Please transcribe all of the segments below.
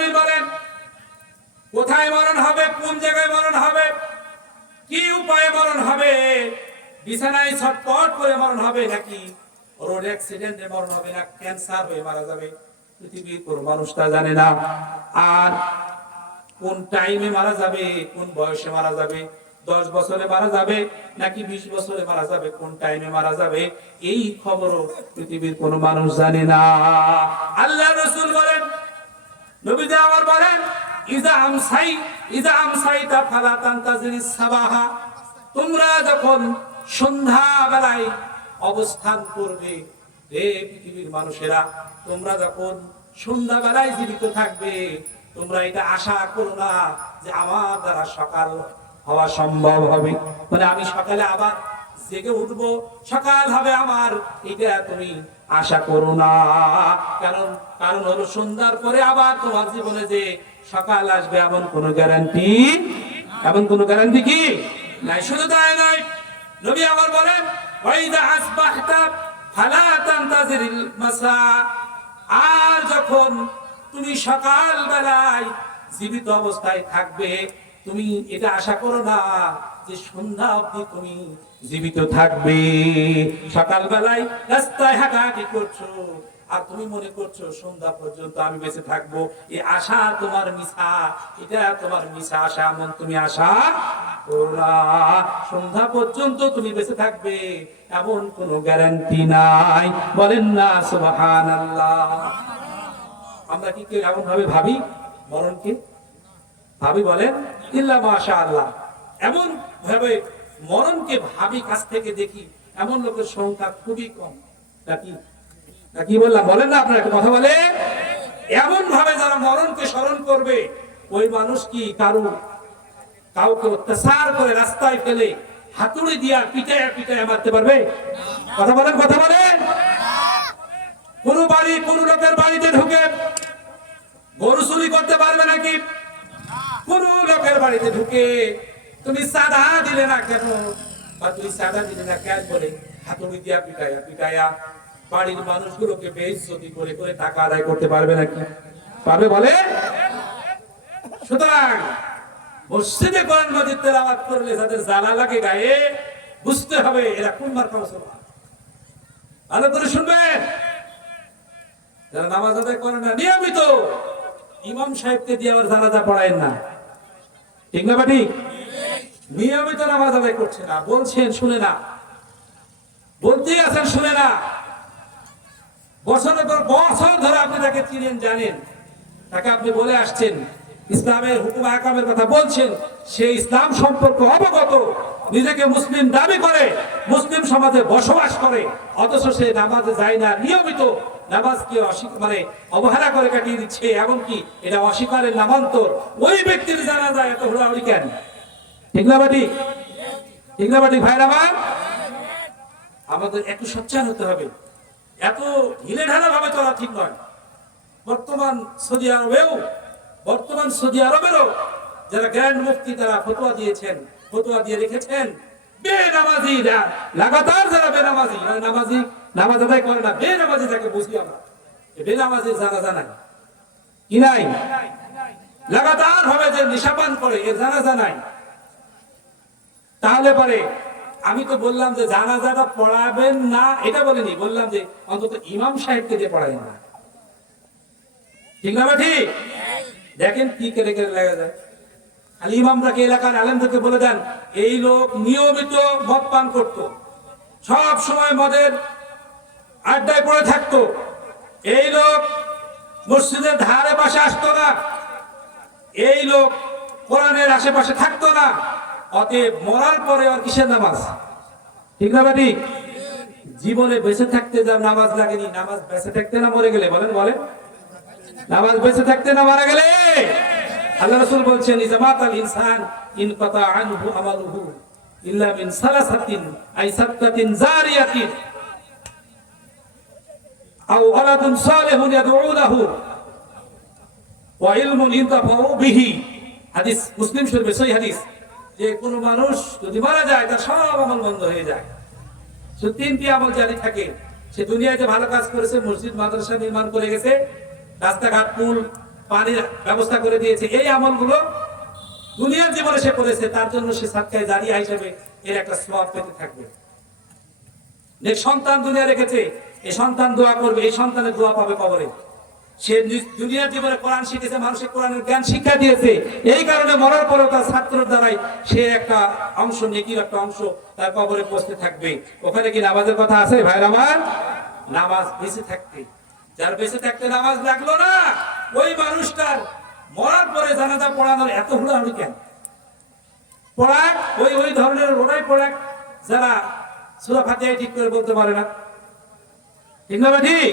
আলামিন বলেন কোথায় মরণ হবে, কোন জায়গায় মরণ হবে, কি উপায়ে মরণ হবে, বিছানায় ছটপট করে মরণ হবে নাকি রোড অ্যাক্সিডেন্টে মরণ হবে না ক্যান্সার হয়ে মারা যাবে, পৃথিবীর কোনো মানুষ তা জানে না। আর কোন টাইমে মারা যাবে, কোন বয়সে মারা যাবে, 10 বছরে মারা যাবে নাকি 20 বছরে মারা যাবে, কোন টাইমে মারা যাবে, এই খবরও পৃথিবীর কোনো মানুষ জানে না। আল্লাহ রাসূল বলেন, নবীজি আমার বলেন, ইজা আমসাইতা ফালা তানতাজিরিস সাবাহা, তোমরা যখন সন্ধ্যা বেলায় অবস্থান করবে, হে পৃথিবীর মানুষেরা, তোমরা যখন সন্ধ্যা বেলায় জীবিত থাকবে, তোমরা এটা আশা করো না যে আমার দ্বারা সকাল হওয়া সম্ভব হবে, মানে আমি সকালে আবার জেগে উঠবো, সকাল হবে আমার, এটা তুমি আশা করো না। কারণ হলো সন্ধ্যার পরে আবার তোমার জীবনে যে সকাল আসবে এমন কোনো গ্যারান্টি কি নাই। শুধু তাই নয়, নবী আবার বলেন, ওয়াইদা আসবাহতা ফালা তানতাজিরিল মাসা, আর যখন তুমি সকাল বেলায় জীবিত অবস্থায় থাকবে, তুমি এটা আশা করো না যে সন্ধ্যা অবধি তুমি জীবিত থাকবে। সকাল বেলায় রাস্তায় হাঁটাহাঁটি করছো আর তুমি মনে করছো সন্ধ্যা পর্যন্ত আমি বেঁচে থাকবো, এই আশা তোমার মিছা, এটা তোমার মিছা আশা, এমন তুমি আশা করো না। সন্ধ্যা পর্যন্ত তুমি বেঁচে থাকবে এমন কোনো গ্যারান্টি নাই। বলেন না সুবহানাল্লাহ। আমরা কি কেউ এমন ভাবে ভাবি মরণকে? ভাবি? বলেন ইল্লা মাশাআল্লাহ। এমন ভাবে মরণকে ভাবি, কাছ থেকে দেখি, এমন লোকের সংখ্যা খুবই কম। নাকি বললাম? বলেন না আপনারা, একটা কথা বলে, এমন ভাবে যারা মরণকে স্মরণ করবে, ওই মানুষ কি কাউকে অত্যাচার করে রাস্তায় ফেলে হাতুড়ি দিয়া পিটায়া মারতে পারবে? কথা বলেন। কোন লোকের বাড়িতে ঢুকে গরু চুরি করতে পারবে নাকি? কোন লোকের বাড়িতে ঢুকে তুমি সাদা দিলে না কেন, বা তুই সাদা দিলে না কেন বলে হাতুড়ি দিয়া পিটায়া বাড়ির মানুষগুলোকে বেইজ্জতি করে টাকা আদায় করতে পারবে নাকি? পারবে? বলে। সুতরাং মসজিদে কোরআন মাজিদ তেলাওয়াত করলে যাদের জ্বালা লাগে গায়ে, বুঝতে হবে এরা কোন মার্কা মুসলমান। ভালো করে শুনবেন, যারা নামাজ আদায় করে না নিয়মিত, ইমাম সাহেবকে দিয়ে আবার জানাজা পড়ায় না, ঠিক না বাটি? নিয়মিত নামাজ আদায় করছে না, বলছেন শুনে না, বলতেই আছেন শুনে না, বছরের পর বছর ধরে আপনি তাকে চিনেন, জানেন, তাকে আপনি বলে আসছেন, ইসলামের হুকুম আহকামের কথা বলছেন, সে ইসলাম সম্পর্কে অবগত, নিজেকে মুসলিম দাবি করে, মুসলিম সমাজে বসবাস করে, অথচ সে নামাজে যায় না, নিয়মিত নামাজকে অবহেলা করে কাটিয়ে দিচ্ছে, এমনকি এটা অস্বীকারের নামান্তর। ওই ব্যক্তির জানা যায় এত হুড়াহুড়ি কেন? ঠিক না বাটি ভাইরা? আমাদের একটু সচ্চার হতে হবে, এত ঢিলে ঢালা ভাবে চলা ঠিক নয়। বর্তমান সৌদি আরবেরও যারা গ্র্যান্ড মুফতি, তারা ফতোয়া দিয়ে রেখেছেন, বেনামাজিরা লাগাতার, যারা বেনামাজি নামাজ আদায় করে না, বেনামাজি তাকে বুঝি আমরা, বেনামাজির জানাজা নাই, কি নাই? লাগাতার ভাবে যে নিশাপান করে, এর জানাজা নাই। তাহলে পরে আমি তো বললাম যে জানাজাটা পড়াবেন না, এটা বলিনি, বললাম যে অন্তত ইমাম সাহেবকে দিয়ে পড়াবেন না, ঠিক না? ঠিক। দেখেন কি কেড়ে লাগা যায়। খালি ইমামরাকে, এলাকার আলেমদেরকে বলে দেন, এই লোক নিয়মিত মদ পান করত, সব সময় মদের আড্ডায় পড়ে থাকতো, এই লোক মসজিদের ধারে পাশে আসতো না, এই লোক কোরআনের আশেপাশে থাকতো না, অতএব মরার পরে আর কিসের নামাজ? ঠিক না ঠিক? জীবনে বেঁচে থাকতে যার নামাজ লাগেনি, নামাজ বেঁচে থাকতে না মরে গেলে, বলেন নামাজ বেঁচে থাকতে না মারা গেলে, আল্লাহ রাসূল বলছেন, ইজামাতাল ইনসান ইনকাতা আনহু আমালুহু ইল্লা মিন সালাসাতিন আই সাদকাতিন জারিয়াতিন আও ওয়ালাদুন সালিহুন ইয়াদউ লাহু ওয়া ইলমুন ইনতাফাউ বিহি। হাদিস মুসলিম শরীফে সহিহ হাদিস, যে কোন মানুষ যদি মারা যায় তার সব আমল বন্ধ হয়ে যায়, শুধু 3টি আমল জারি থাকে। সে দুনিয়ায় যে ভালো কাজ করেছে, মসজিদ মাদ্রাসা নির্মাণ করে গেছে, রাস্তাঘাট পুল পানির ব্যবস্থা করে দিয়েছে, এই আমলগুলো দুনিয়ার জীবনে সে করেছে, তার জন্য সে সাদকায়ে জারিয়া হিসেবে এর একটা সওয়াব পেতে থাকবে। যে সন্তান দুনিয়া রেখেছে, এই সন্তান দোয়া করবে, এই সন্তানের দোয়া পাবে কবরে। সে দুনিয়ার জীবনে কোরআন শিখেছে, মানুষের কোরআনের জ্ঞান শিক্ষা দিয়েছে, এই কারণে মরার পরেও তার ছাত্রের দ্বারাই সে একটা অংশ, নেকির একটা অংশ তার কবরে পৌঁছতে থাকবে। ওখানে কি নামাজের কথা আছে ভাইরা আমার? নামাজ বেঁচে থাকতে, যার বেঁচে থাকতে নামাজ লাগলো না, ওই মানুষটার মরার পরে জানাজা পড়ানোর এত হুড়াহুড়ি কেন? পড়াক ওই ওই ধরনের ওরাই পড়াক যারা সূরা ফাতিহা ঠিক করে বলতে পারে না, ঠিক না ঠিক?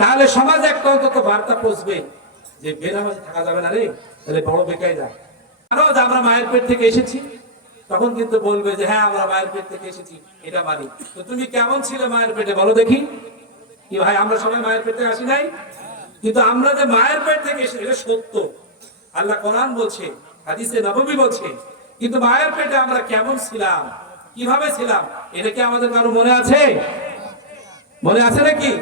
তাহলে সমাজে একটা অন্তত বার্তা পৌঁছবে যে বেনামাজি থাকা যাবে না রে, তাহলে বড় বেকায় যায়। আরো যে আমরা মায়ের পেট থেকে এসেছি, তখন কিন্তু বলবে যে হ্যাঁ আমরা মায়ের পেট থেকে এসেছি, এটা মানি। তো তুমি কেমন ছিলে মায়ের পেটে বলো দেখি? কি ভাই আমরা সবাই মায়ের পেটে আসি নাই? কিন্তু আমরা যে মায়ের পেট থেকে এসেছি এটা সত্য, আল্লাহ কোরআন বলছে, হাদিসে নববী বলছে। কিন্তু মায়ের পেটে আমরা কেমন ছিলাম, কিভাবে ছিলাম, এটা কি আমাদের কারো মনে আছে? মনে আছে নাকি?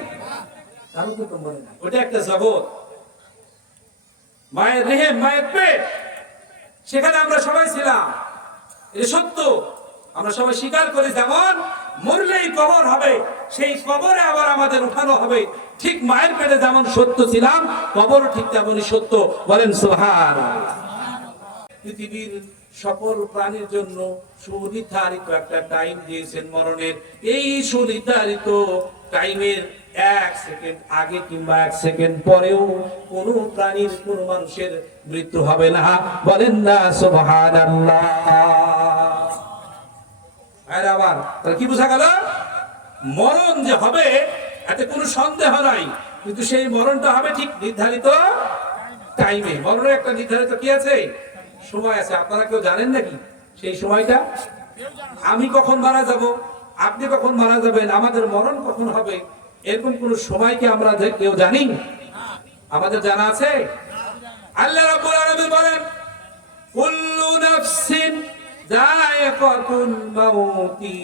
কারো তো মনে নাই। ওটা একটা জগৎ, মায়ের রেহেম, মায়ের পেট, সেখানে আমরা সবাই ছিলাম, এটা সত্য। আমরা সবাই স্বীকার করি, যেমন মরলেই কবর হবে, সেই কবরে আবার আমাদের উঠানো হবে। ঠিক মায়ের পেটে যেমন সত্য ছিলাম, কবরও ঠিক তেমনই সত্য। বলেন সুবহানাল্লাহ। পৃথিবীর সকল প্রাণীর জন্য সুনির্ধারিত একটা টাইম দিয়েছেন মরণের। এই সুনির্ধারিত টাইমের 1 সেকেন্ড আগে কিংবা 1 সেকেন্ড পরেও কোন প্রাণীর, কোন মানুষের মৃত্যু হবে না। বলেন না সুবহানাল্লাহ। আরে আবার তাহলে কি বোঝা গেল? মরণ যে হবে এতে কোনো সন্দেহ নাই, কিন্তু সেই মরণটা হবে ঠিক নির্ধারিত টাইমে। মরণের একটা নির্ধারিত কি আছে? সময় আছে। আপনারা কেউ জানেন নাকি সেই সময়টা? আমি কখন মারা যাব, আপনি কখন মারা যাবেন, আমাদের মরণ কখন হবে, এরকম কোন সময় কি আমরা কেউ জানি? আমাদের জানা আছে? আল্লাহ রাব্বুল আলামিন বলেন, কুল্লু নাফসিন যায়িকাতুল মাউতি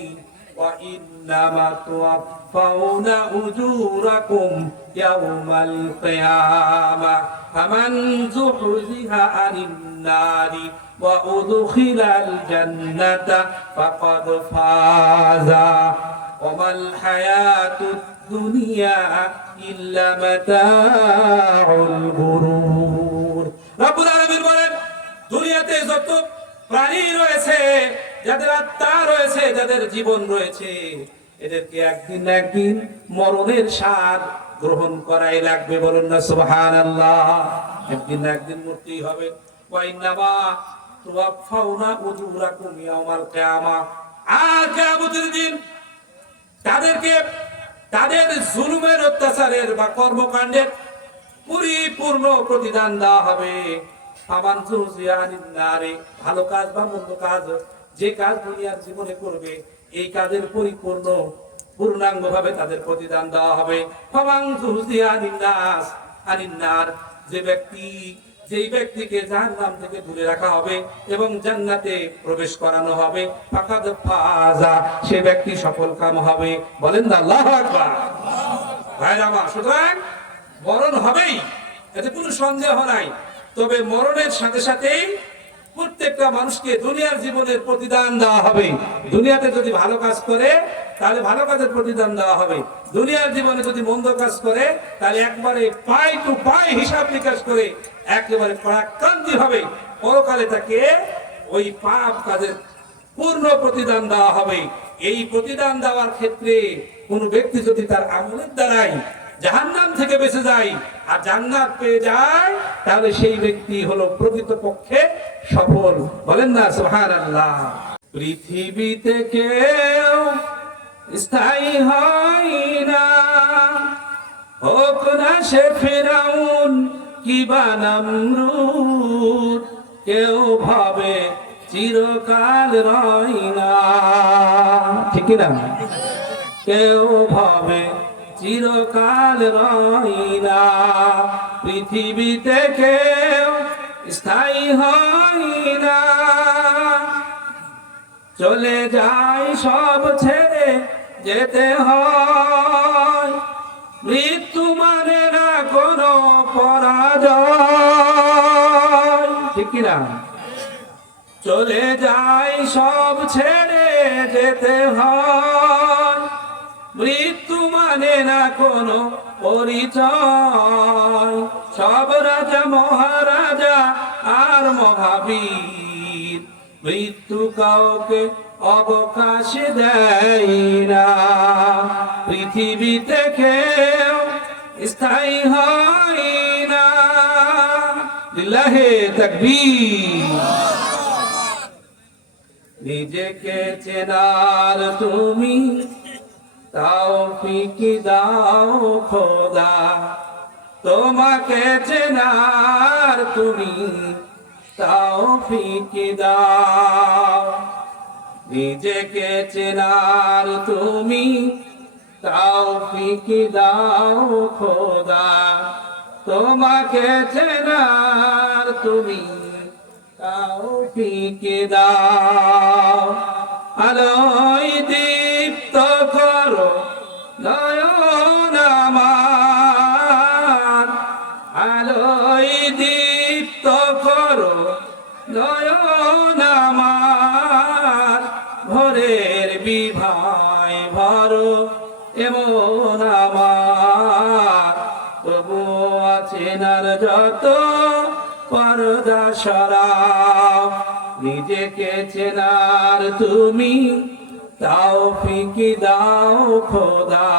ওয়া ইন্নামা তুওয়াফাউনা উজুরাকুম ইয়াওমাল কিয়ামাহ ফামান যুহজিহা আনিন নারি ওয়া উদখিলাল জান্নাতা ফাকাদ ফাযা ওয়া মাল হায়াতুদ দুনিয়া ইল্লা মাতাউল গুরুর। রব্বুল আলামিন বলেন, দুনিয়াতে যত প্রাণী রয়েছে, যাদের আত্মা রয়েছে, যাদের জীবন রয়েছে, এদেরকে একদিন না একদিন মরণের স্বাদ গ্রহণ করাই লাগবে। বলুন না সুবহানাল্লাহ। একদিন না একদিন মরতেই হবে। ওয়া ইন্নামা তুওয়াফাউনা উজুরাকুম ইয়াওমাল কিয়ামাহ। আর কিয়ামতের দিন তাদেরকে তাদের জুলুমের, অত্যাচারের বা কর্মকাণ্ডের পরিপূর্ণ প্রতিদান দেওয়া হবে। আমান যুজিয়া আনিন নারি, ভালো কাজ বা মন্দ কাজ, যে কাজ দুনিয়ার জীবনে করবে, এই কাজের পূর্ণাঙ্গ ভাবে তাদের প্রতিদান দেওয়া হবে। আমান যুজিয়া আনিন নার, যেই ব্যক্তিকে জাহান্নাম থেকে দূরে রাখা হবে এবং জান্নাতে প্রবেশ করানো হবে, ফাকাদ ফাজা, সে ব্যক্তি সফলকাম হবে। বলেন না আল্লাহু আকবার। ভাইরা আমার, সুতরাং মরণ হবেই, এতে কোনো সন্দেহ নাই। তবে মরণের সাথে সাথেই প্রত্যেকটা মানুষকে দুনিয়ার জীবনের প্রতিদান দেওয়া হবে। দুনিয়াতে যদি ভালো কাজ করে তাহলে ভালো কাজের প্রতিদান দেওয়া হবে, দুনিয়ার জীবনে যদি মন্দ কাজ করে তাহলে একবারে পাই টু পাই হিসাব নিকাশ করে একেবারে পরাক্রান্তি হবে। পরকালে তাকে ওই পাপ কাজের পূর্ণ প্রতিদান দেওয়া হবে। এই প্রতিদান দেওয়ার ক্ষেত্রে কোন ব্যক্তি যদি তার আমলের দ্বারাই জাহান্নাম থেকে বেঁচে যায় আর জান্নাত পেয়ে যায়, তাহলে সেই ব্যক্তি হলো প্রকৃতপক্ষে সফল। বলেন না সুবহানাল্লাহ। পৃথিবীতে কেউ স্থায়ী হয় না, হোক না সে ফিরাউন কিবা নমরুদ, কেউ ভাবে চিরকাল রয় না, ঠিক না? কেউ ভাবে চিরকাল রয় না, পৃথিবীতে কেউ স্থায়ী হয় না, চলে যায় সব ছেড়ে যেতে হয়, মৃত্যু মানে না কোনো পরাজয়। ঠিক কিনা? চলে যাই সব ছেড়ে যেতে হয়, মৃত্যু মানে না কোনো পরিচয়। সব রাজা মহারাজা আর মহাবীর, মৃত্যু কাউকে অবকাশ দেয় না। পৃথিবীতে কেউ স্থায়ী হয় না। লিল্লাহে তাকবীর। নিজেকে চেনার তুমি তৌফিক দাও খোদা, তোমাকে চেনার তুমি তৌফিক দাও। নিজেকে চেনার তুমি তৌফিক দাও খোদা, তোমাকে চেনার তুমি তৌফিক দাও। আলোয় দীপ্ত করো নয়ন আমার, আলোয় দীপ্ত করো নয়ন আমার। ভোরের বিভায় ভরো এমন আমার, তবু চেনার যত পর্দা সরাও। নিজেকে চেনার তুমি তৌফিক দাও খোদা,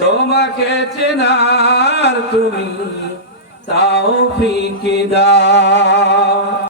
তোমাকে চেনার তুমি তৌফিক দাও।